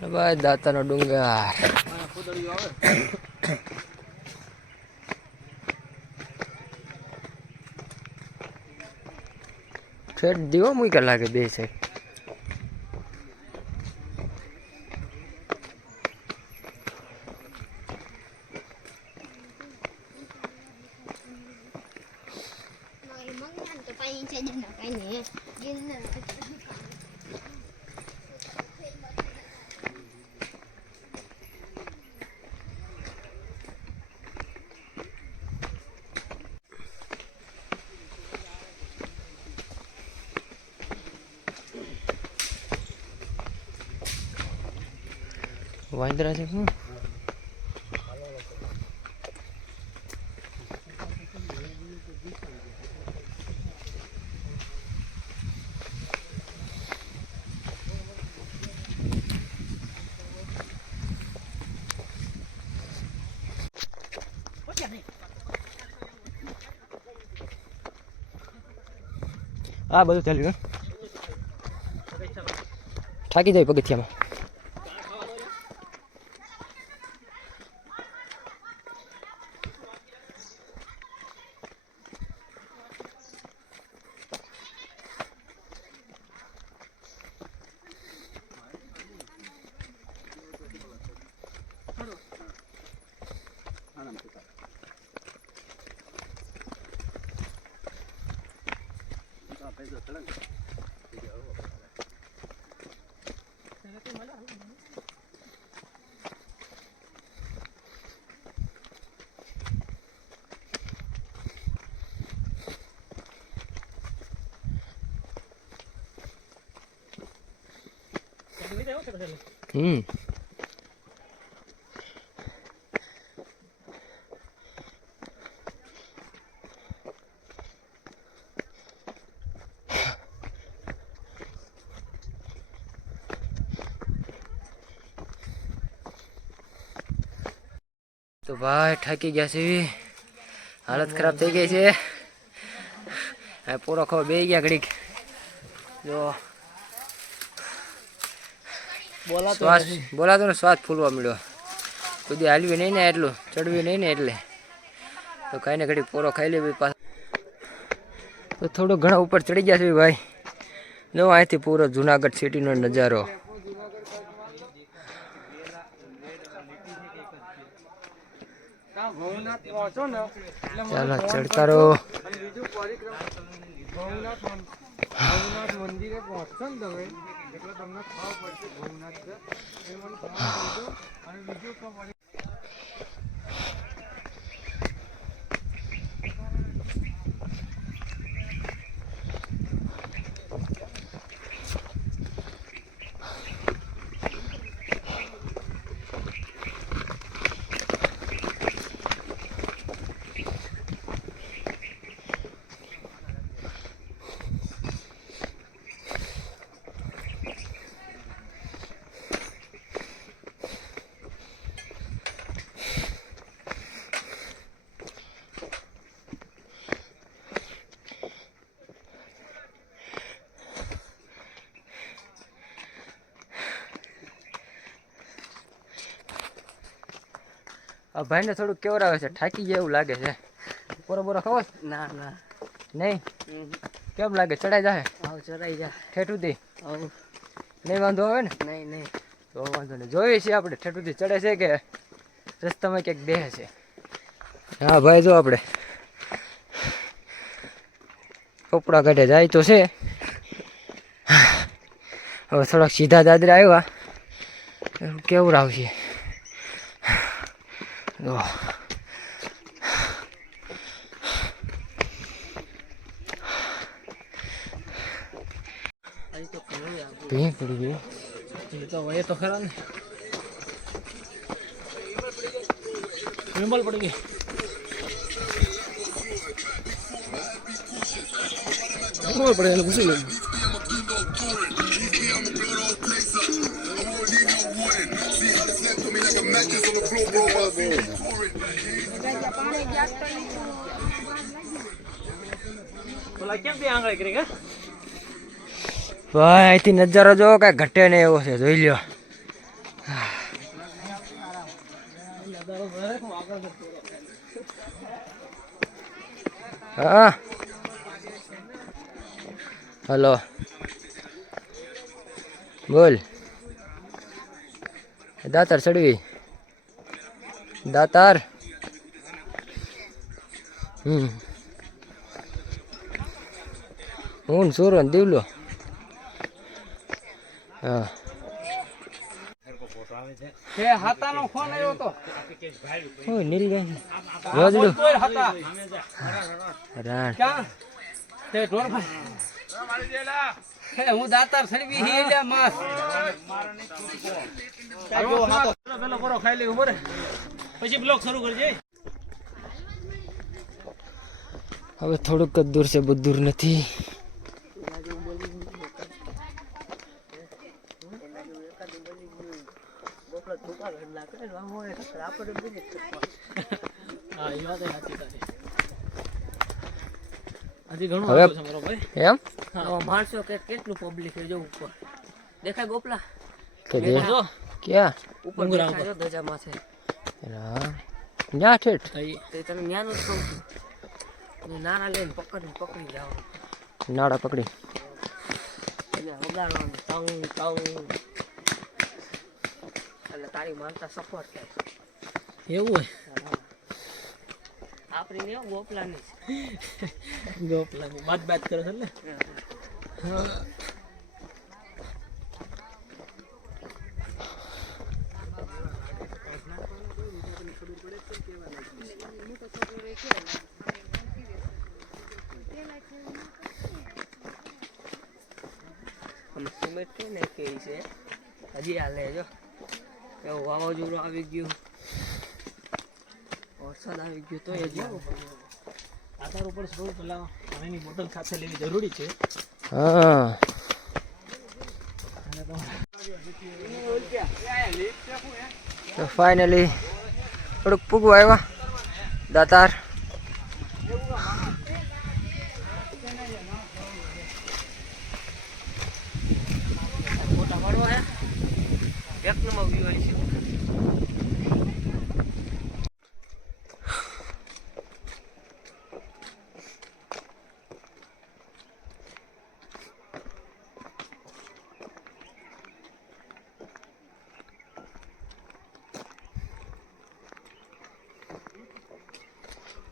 ભાઈ દાતાનો ડુંગર ઠેઠ દીવો મૂક્યા લાગે બે સાઈડ. વાંદરા છે શું? આ બધું ચાલ્યું થાકી જાય પગથિયામાં. તો ભાઈ થાકી ગયા છે, હાલત ખરાબ થઈ ગઈ છે. પૂરો ખબર બે ગયા ઘડીક. જો બોલાતો ને શ્વાસ ફૂલવા મળ્યો. કોઈ હાલવી નહીં ને એટલું ચડવી નહીં ને એટલે તો કાંઈ ને ઘડીક પોરો ખાઈ લેવી પાછા. તો થોડો ઘણા ઉપર ચડી ગયા છે ભાઈ. જો અહીંથી પૂરો જુનાગઢ સિટીનો નજારો. ચાલો ચડતા રહો. મંદિરે પહોંચશો ને તમે એટલે તમને ખાવા પડશે ભવનાથ અને બીજું આ ભાઈને થોડુંક કેવરાવે છે, થાકી જાય એવું લાગે છે. બોરો બોરો ખાવો? ના ના નહીં. કેમ લાગે? ચડાઈ જાય? હા ચડાઈ જાય ઠેઠ સુધી. નહીં વાંધો આવે ને? નહીં નહીં તો વાંધો નહીં. જોઈએ છીએ આપણે ઠેઠ સુધી ચડે છે કે રસ્તામાં ક્યાંક બેસે છે. હા ભાઈ જો આપણે કપડા કાઢે જાય તો છે. હવે થોડાક સીધા દાદરા આવ્યા કેવું આવશે. ભીંગ પડી ગઈ તો વયે તો ખરા ને. વિમલ પડી ગઈ. પડે એટલે ઘૂસી ગયું. ભાઈ અહીંથી નજારો જો કઈ ઘટે નહીં એવો છે, જોઈ લ્યો. હા હલો બોલ દાતાર ચડવી દાતાર હું સુરો દીવલો હા હાતાનો ફોન આવ્યો તો ઓય નીલગાય રોજડું હતા રાણ ક્યાં તે ઢોરભાઈ હું દાતાર સડવી હી એટલે માસ પેલો બરો ખાઈ લે ઉભો રે પછી બ્લોક શરૂ કરજે હવે થોડુંક જ દૂર છે બહુ દૂર નથી એમ માણસો કેટલું પબ્લિક છે જો ઉપર દેખાય ગોપલા ક્યાં ઉપર દેખાય ધજા માથે ન્યા ઠેઠ તમે ન્યાનું જ કહું છું નાના લઈને પકડી જાઓ નાડા પકડી એટલે વગાડવાનું તાઉં તાઉં એટલે તારી માનતા સફળ થાય એવું હોય આપણી ને ગોપલાની વાત કરે છે ને હજી હાલે જો એવું વાવાઝોડું આવી ગયું વરસાદ આવી ગયો તો હજી આધાર ઉપર થોડું પેલા પાણીની બોટલ સાથે લેવી જરૂરી છે હા તો ફાઇનલી થોડુંક પૂગવા આવ્યા દાતાર ફોટા પાડવા હે એક નંબર વ્યૂ આવી છે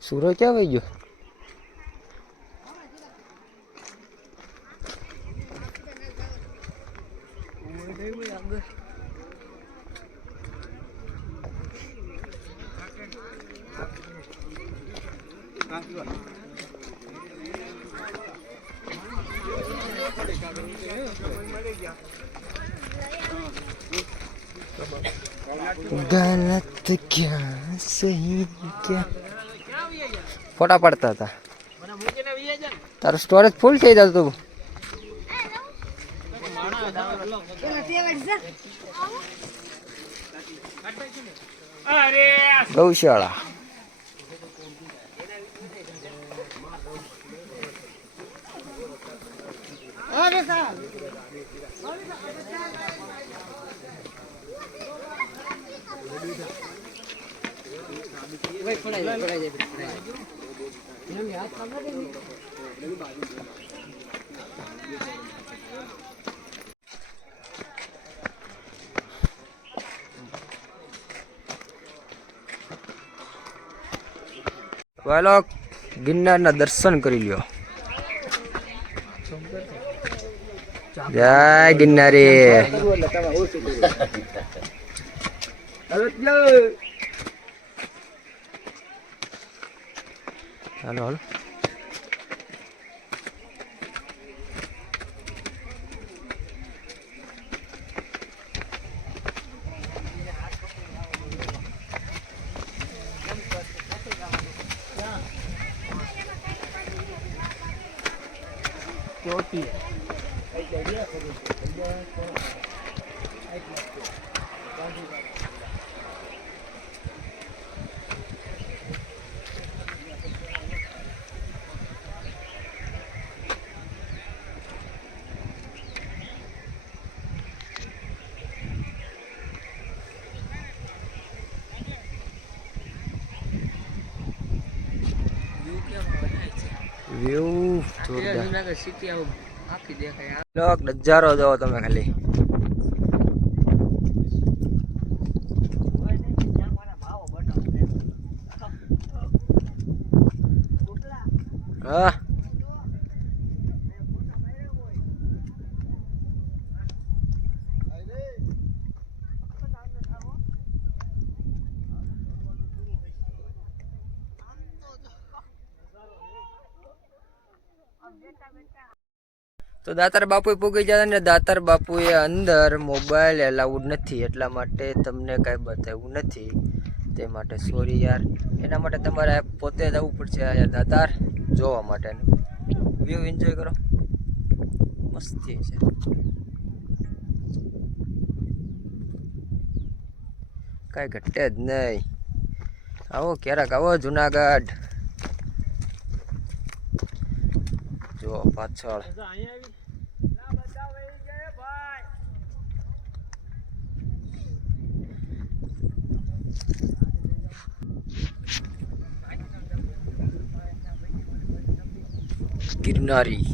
સૂરો ક્યાં વહી ગયો गलत क्या सही क्या ફોટા પાડતા હતા તારું સ્ટોરેજ ફૂલ થઈ જતું હતું ગૌશાળા વાલો ગિરનારના દર્શન કરી લ્યો જય ગિરનારી હાલો હાલો ચોટી વ્યૂ જોરદાર જુનાગઢ સિટી આવું આખી દેખાય. લોક નજારો જોવો તમે ખાલી. હા તો દાતાર બાપુ પૂગી જાય ને દાતાર બાપુએ અંદર મોબાઈલ એલાઉડ નથી એટલા માટે તમને કાંઈ બતાવ્યું નથી. તે માટે સોરી યાર. એના માટે તમારે પોતે જવું પડશે અહીંયા દાતાર જોવા માટે. વ્યૂ એન્જોય કરો, મસ્તી છે. કાંઈ ઘટે જ નહીં. આવો ક્યારેક આવો જુનાગઢ. જો પાછળ ગિરનારી.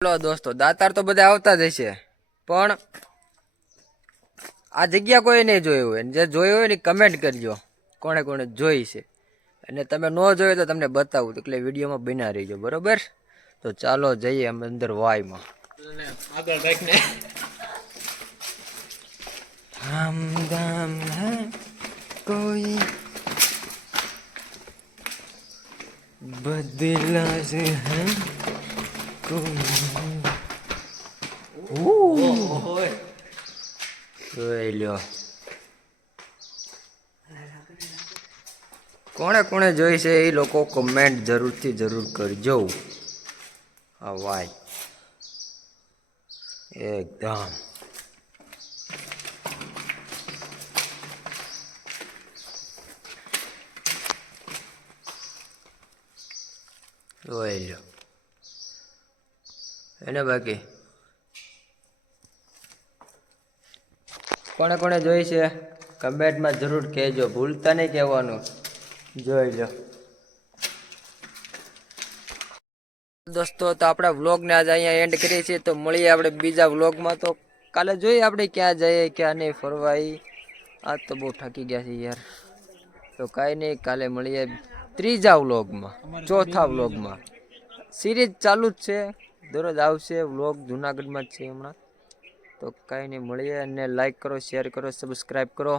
ચલો દોસ્તો, દાતાર તો બધા આવતા જ હશે, પણ આ જગ્યા કોઈ નહીં જોઈ હોય. જે જોઈ હોય ને કમેન્ટ કરજો કોણે કોણે જોઈ છે. અને તમે ન જોયું તો તમને બતાવું, એટલે વિડીયોમાં બના રહીજો, બરોબર? તો ચાલો જઈએ અમે અંદર વાયમાં. આગળ રાખને हमदम है कोई बदला से है कोई. જોઈ લ્યો કોણે કોણે જોઈ છે એ લોકો કમેન્ટ જરૂરથી જરૂર કરજો. હા વાય એકદમ જોઈ લો એને. બાકી કોણે કોણે જોઈ છે કમેન્ટમાં જરૂર કહેજો, ભૂલતા નહીં કહેવાનું. જોઈ લો દોસ્તો, તો આપણા વ્લોગને આજે અહીંયા એન્ડ કરીએ છીએ. તો મળીએ આપણે બીજા વ્લોગમાં. તો કાલે જોઈએ આપણે ક્યાં જઈએ ક્યાં નહીં ફરવા. આજ તો બહુ થાકી ગયા છે યાર. તો કાંઈ નહીં, કાલે મળીએ ત્રીજા વ્લોગમાં, ચોથા વ્લોગમાં. સિરીઝ ચાલુ જ છે, દરરોજ આવશે વ્લોગ. જુનાગઢમાં જ છે હમણાં. તો કાંઈ નહીં, મળીએ. અને લાઈક કરો, શેર કરો, સબસ્ક્રાઈબ કરો.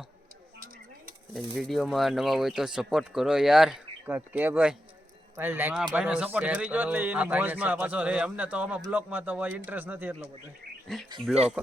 વિડીયોમાં નવા હોય તો સપોર્ટ કરો યાર. કાંઈક કે ભાઈ ભાઈને સપોર્ટ કરી જો એટલે એની મોજમાં પાછો રે. અમને તો આમાં બ્લોકમાં તો ઇન્ટરેસ્ટ નથી એટલો બધો. બ્લોગ